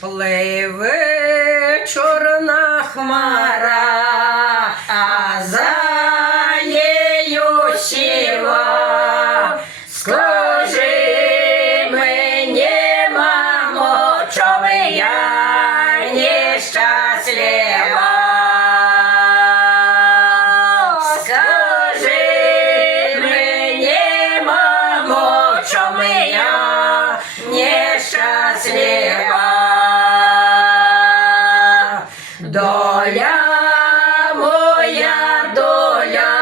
Пливе чорна хмара, а за нею сіла. Скажи мені, мамо, чому я нещаслива? Скажи мені, мамо, чому я нещаслива? Доля моя, доля,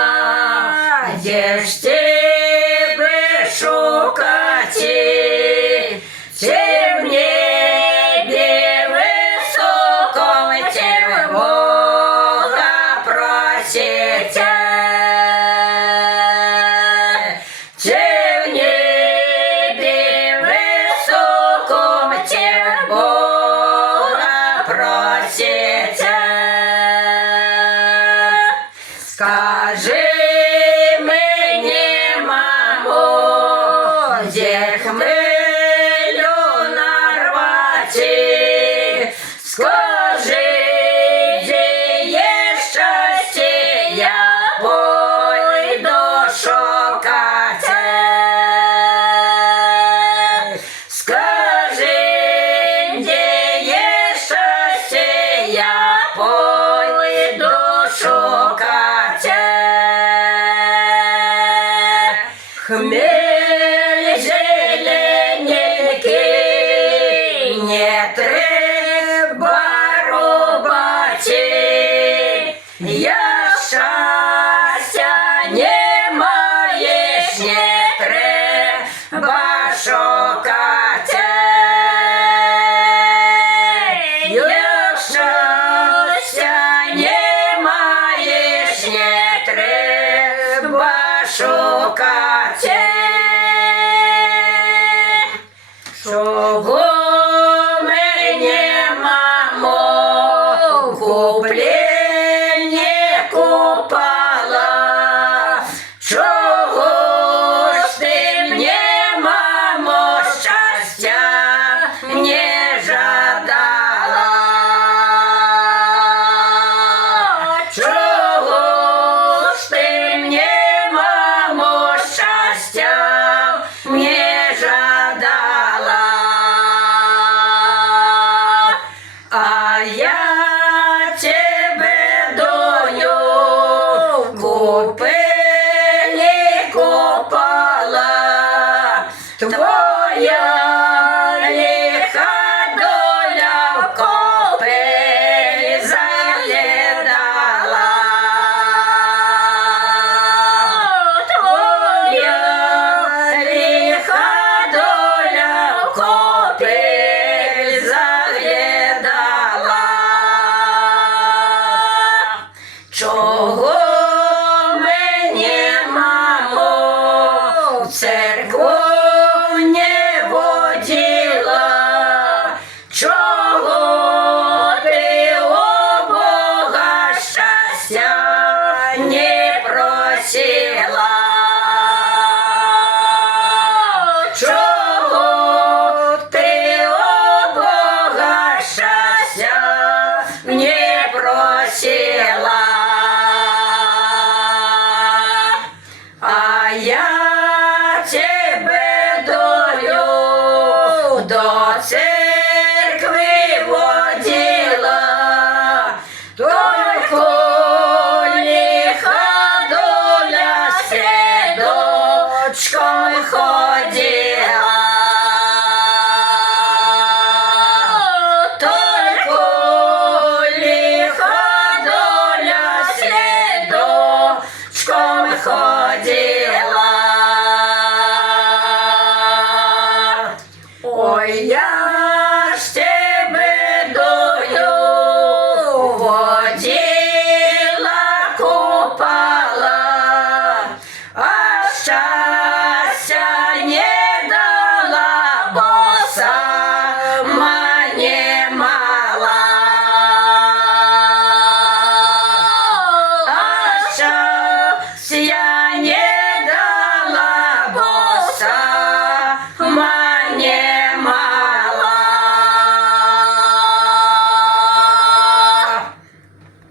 де ж тебе шукати? Чи в небі високом, чи в Бога просите? Чи в небі високом, чи в Бога просите? Скажи мені, мамо, де хмелю нарвати? Скажи, де є щастя, я пойду шукати. Скажи, де є щастя, я пойду шукати. Хмель зелененький, не треба